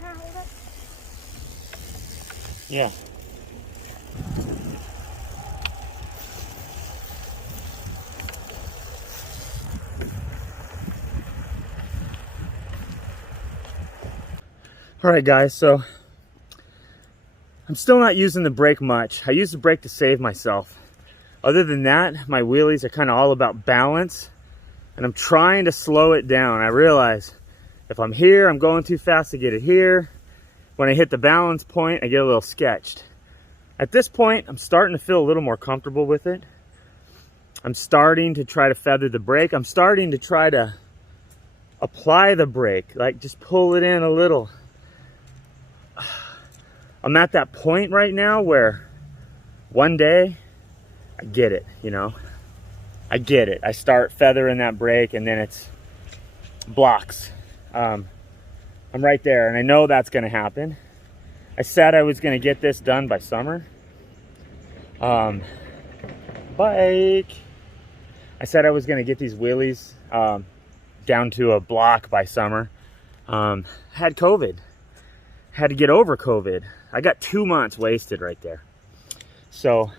can I hold it? Yeah. All right, guys, so I'm still not using the brake much. I use the brake to save myself. Other than that, my wheelies are kind of all about balance, and I'm trying to slow it down. I realize if I'm here, I'm going too fast to get it here. When I hit the balance point, I get a little sketched. At this point, I'm starting to feel a little more comfortable with it. I'm starting to try to feather the brake. I'm starting to try to apply the brake, like just pull it in a little. I'm at that point right now where one day I get it, you know. I get it. I start feathering that brake and then it's blocks. I'm right there and I know that's going to happen. I said I was going to get this done by summer. Bike. I said I was going to get these wheelies down to a block by summer. Had COVID. Had to get over COVID. I got 2 months wasted right there. So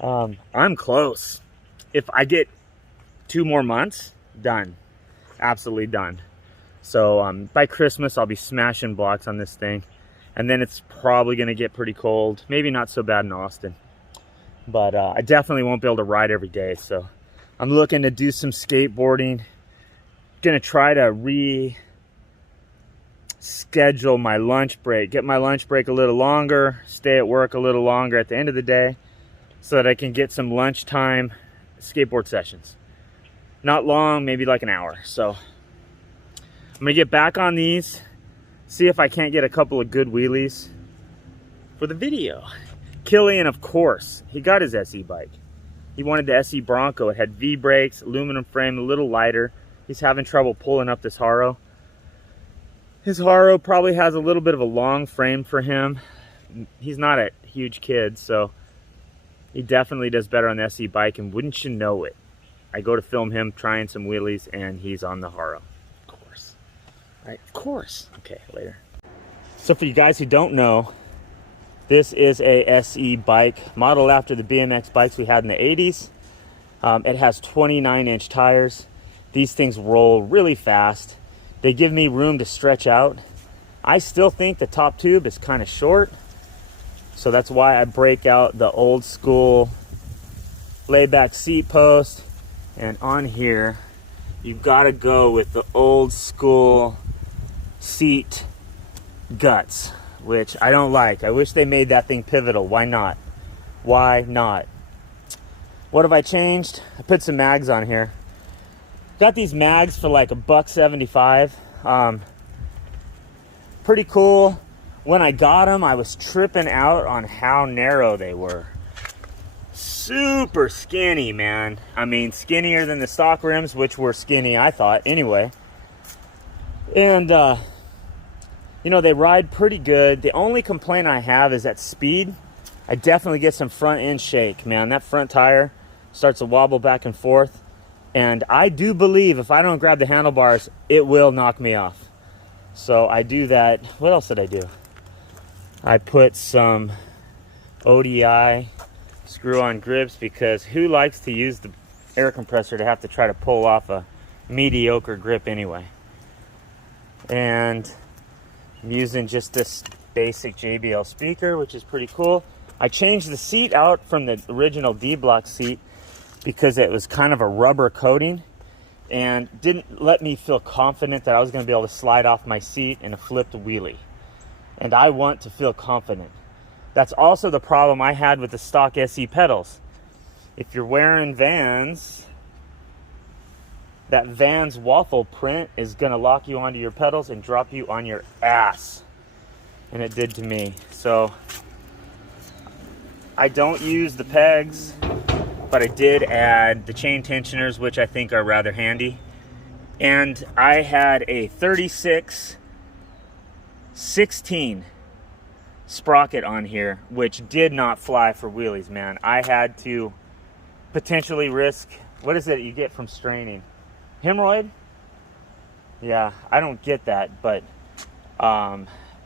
I'm close. If I get 2 more months, done. Absolutely done. So by Christmas, I'll be smashing blocks on this thing. And then it's probably going to get pretty cold. Maybe not so bad in Austin. But I definitely won't be able to ride every day. So I'm looking to do some skateboarding. Going to try to schedule my lunch break, get my lunch break a little longer, stay at work a little longer at the end of the day so that I can get some lunchtime skateboard sessions. Not long, maybe like an hour. So I'm gonna get back on these, see if I can't get a couple of good wheelies for the video. Killian, of course, he got his SE bike. He wanted the SE Bronco. It had V brakes, aluminum frame, a little lighter. He's having trouble pulling up this Haro. His Haro probably has a little bit of a long frame for him. He's not a huge kid, so he definitely does better on the SE bike, and wouldn't you know it, I go to film him trying some wheelies, and he's on the Haro. Of course. Right? Of course. Okay, later. So for you guys who don't know, this is a SE bike modeled after the BMX bikes we had in the 80s. It has 29-inch tires. These things roll really fast. They give me room to stretch out. I still think the top tube is kind of short, so that's why I break out the old school layback seat post. And on here, you've got to go with the old school seat guts, which I don't like. I wish they made that thing pivotal. Why not? Why not? What have I changed? I put some mags on here. Got these mags for like $1.75. Pretty cool. When I got them, I was tripping out on how narrow they were. Super skinny, man. I mean, skinnier than the stock rims, which were skinny, I thought, anyway. And, you know, they ride pretty good. The only complaint I have is that speed. I definitely get some front end shake, man. That front tire starts to wobble back and forth. And I do believe if I don't grab the handlebars, it will knock me off. So I do that. What else did I do? I put some ODI screw-on grips, because who likes to use the air compressor to have to try to pull off a mediocre grip anyway? And I'm using just this basic JBL speaker, which is pretty cool. I changed the seat out from the original Dblocks seat because it was kind of a rubber coating and didn't let me feel confident that I was going to be able to slide off my seat in a flipped wheelie. And I want to feel confident. That's also the problem I had with the stock SE pedals. If you're wearing Vans, that Vans waffle print is going to lock you onto your pedals and drop you on your ass. And it did to me. So I don't use the pegs, but I did add the chain tensioners, which I think are rather handy. And I had a 36-16 sprocket on here, which did not fly for wheelies, man. I had to potentially risk, what is it you get from straining? Hemorrhoid? Yeah, I don't get that, but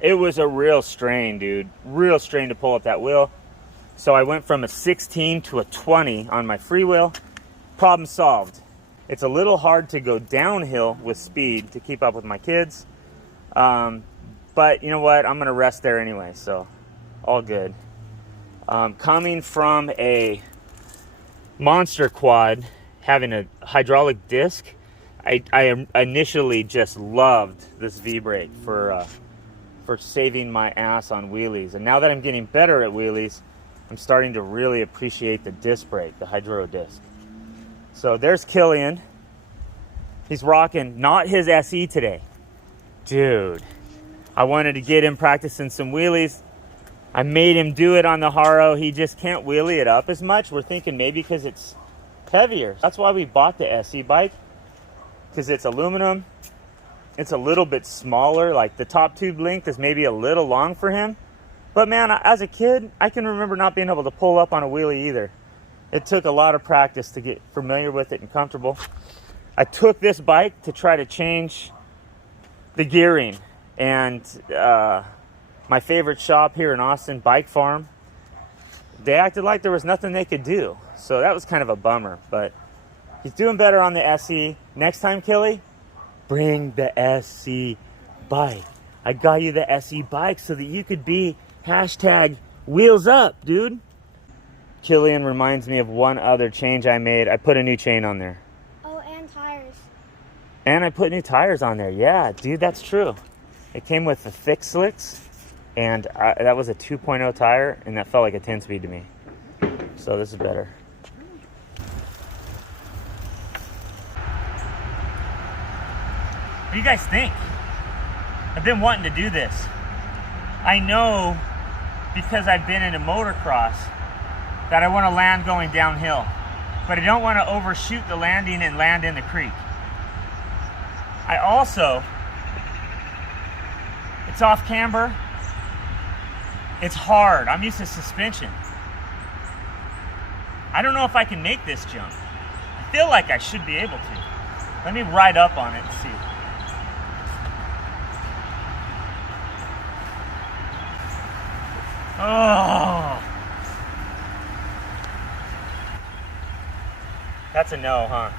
It was a real strain, dude. Real strain to pull up that wheel. So I went from a 16 to a 20 on my freewheel. Problem solved. It's a little hard to go downhill with speed to keep up with my kids. But you know what? I'm going to rest there anyway, so all good. Coming from a monster quad, having a hydraulic disc, I initially just loved this V-brake for saving my ass on wheelies. And now that I'm getting better at wheelies, I'm starting to really appreciate the disc brake, the hydro disc. So there's Killian. He's rocking not his SE today. Dude, I wanted to get him practicing some wheelies. I made him do it on the Haro. He just can't wheelie it up as much. We're thinking maybe because it's heavier. That's why we bought the SE bike, because it's aluminum. It's a little bit smaller. Like the top tube length is maybe a little long for him. But man, as a kid, I can remember not being able to pull up on a wheelie either. It took a lot of practice to get familiar with it and comfortable. I took this bike to try to change the gearing, and my favorite shop here in Austin, Bike Farm, they acted like there was nothing they could do. So that was kind of a bummer, but he's doing better on the SE. Next time, Killy, bring the SE bike. I got you the SE bike so that you could be hashtag wheels up, dude. Killian reminds me of one other change I made. I put a new chain on there. Oh, and tires. And I put new tires on there. Yeah, dude, that's true. It came with the thick slicks, and that was a 2.0 tire, and that felt like a 10-speed to me. So this is better. What do you guys think? I've been wanting to do this. I know, because I've been into motocross, that I want to land going downhill, but I don't want to overshoot the landing and land in the creek. I also, it's off camber, it's hard. I'm used to suspension. I don't know if I can make this jump. I feel like I should be able to. Let me ride up on it and see. Oh, that's a no, huh?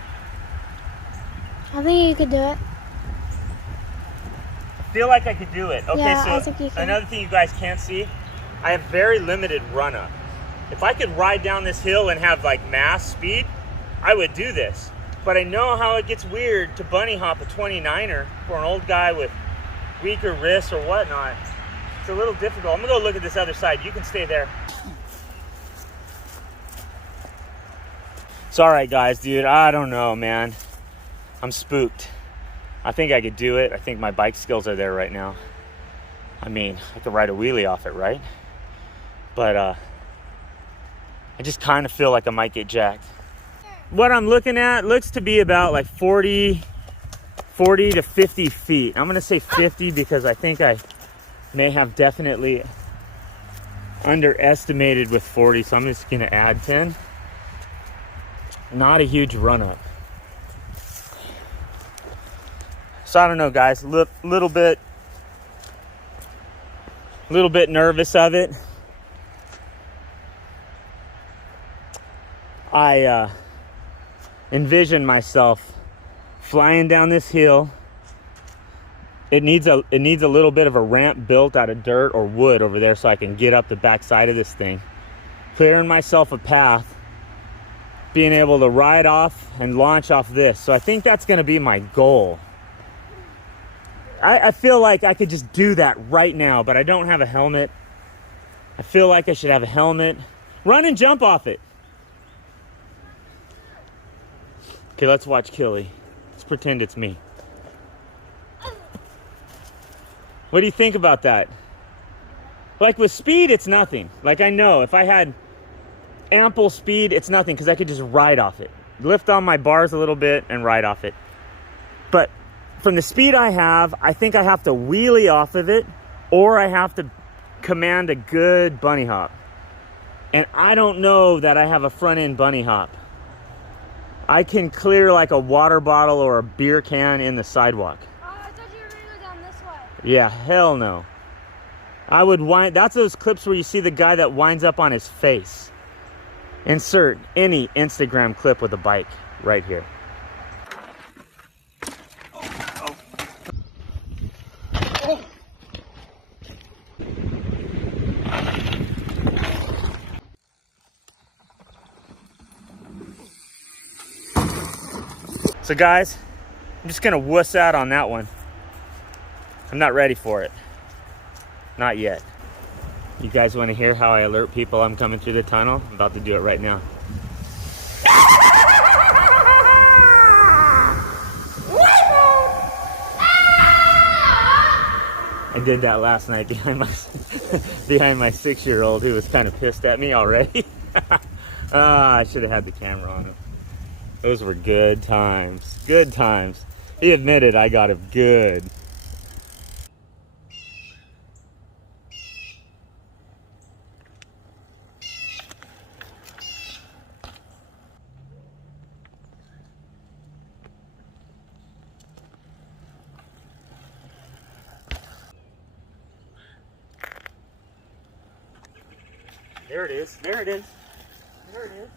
I think you could do it. I feel like I could do it. Okay, Yeah, so I think you can. Another thing you guys can't see, I have very limited run up. If I could ride down this hill and have like mass speed, I would do this. But I know how it gets weird to bunny hop a 29er for an old guy with weaker wrists or whatnot. It's a little difficult. I'm gonna go look at this other side. You can stay there. It's all right, guys, dude. I don't know, man. I'm spooked. I think I could do it. I think my bike skills are there right now. I mean, I could ride a wheelie off it, right? But I just kind of feel like I might get jacked. What I'm looking at looks to be about like 40 to 50 feet. I'm gonna say 50 because I think I may have definitely underestimated with 40, so I'm just gonna add 10. Not a huge run up. So I don't know, guys, little bit nervous of it. I envision myself flying down this hill. It needs a little bit of a ramp built out of dirt or wood over there so I can get up the back side of this thing. Clearing myself a path, being able to ride off and launch off this. So I think that's gonna be my goal. I feel like I could just do that right now, but I don't have a helmet. I feel like I should have a helmet. Run and jump off it. Okay, let's watch Killy. Let's pretend it's me. What do you think about that? Like with speed, it's nothing. Like I know if I had ample speed, it's nothing because I could just ride off it. Lift on my bars a little bit and ride off it. But from the speed I have, I think I have to wheelie off of it or I have to command a good bunny hop. And I don't know that I have a front end bunny hop. I can clear like a water bottle or a beer can in the sidewalk. Oh, I thought you were going to go down this way. Yeah, hell no. I would wind, that's those clips where you see the guy that winds up on his face. Insert any Instagram clip with a bike right here. So guys, I'm just gonna wuss out on that one. I'm not ready for it. Not yet. You guys wanna hear how I alert people I'm coming through the tunnel? I'm about to do it right now. I did that last night behind my behind my 6-year-old who was kind of pissed at me already. I should have had the camera on him. Those were good times. Good times. He admitted I got him good. There it is. There it is. There it is.